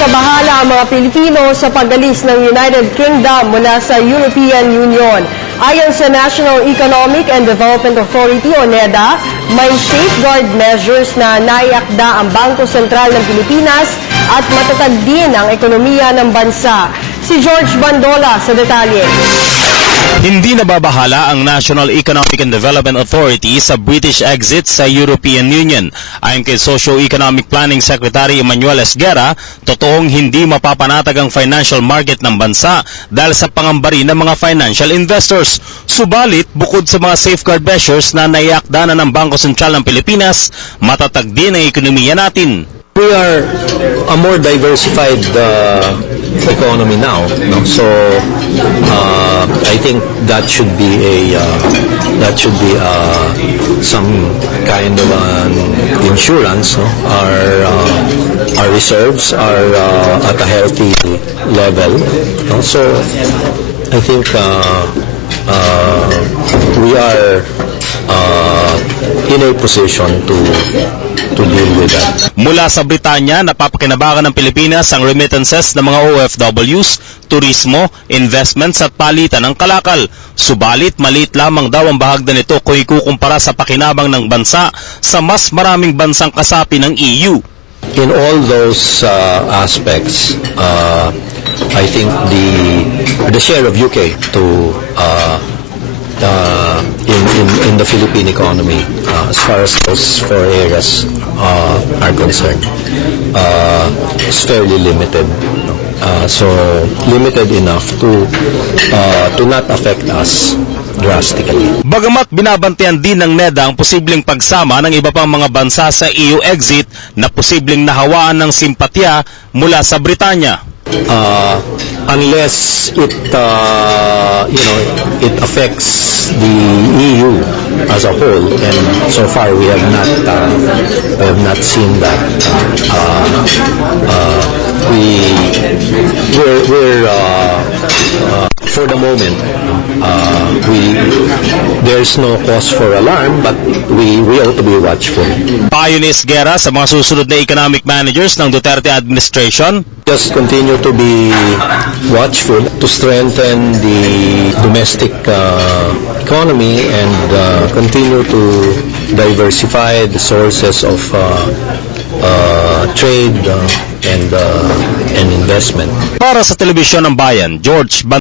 kabahala ang mga Pilipino sa pag-alis ng United Kingdom mula sa European Union. Ayon sa National Economic and Development Authority o NEDA, may safeguard measures na naiakda ang Bangko Sentral ng Pilipinas at matatag din ang ekonomiya ng bansa. Si George Bandola sa detalye. Hindi nababahala ang National Economic and Development Authority sa British exit sa European Union. Ayon kay Socio-Economic Planning Secretary Emmanuel Esguerra, totoong hindi mapapanatag ang financial market ng bansa dahil sa pangamba rin ng mga financial investors. Subalit, bukod sa mga safeguard measures na naiakda na ng Bangko Sentral ng Pilipinas, matatag din ang ekonomiya natin. We are a more diversified economy now, no? So I think that should be some kind of an insurance. No? Our reserves are at a healthy level. No? So I think we are in a position to deal with that. Mula sa Britanya, napapakinabangan ng Pilipinas ang remittances ng mga OFWs, turismo, investments at palitan ng kalakal. Subalit, maliit lamang daw ang bahagdan nito kung ikukumpara sa pakinabang ng bansa sa mas maraming bansang kasapi ng EU. In all those aspects, I think the share of UK to in the Philippine economy, as far as those four areas are concerned, is fairly limited. So limited enough to not affect us drastically. Bagamat binabantayan din ng NEDA ang posibleng pagsama ng iba pang mga bansa sa EU exit na posibleng nahawaan ng simpatya mula sa Britanya. Unless it affects the EU as a whole, and so far we have not seen that. We're for the moment, there's no cause for alarm, but we ought to be watchful. Payo ni Esguerra sa mga susunod na economic managers ng Duterte administration, just continue to be watchful to strengthen the domestic economy and continue to diversify the sources of trade and investment. Para sa Telebisyon ng Bayan, George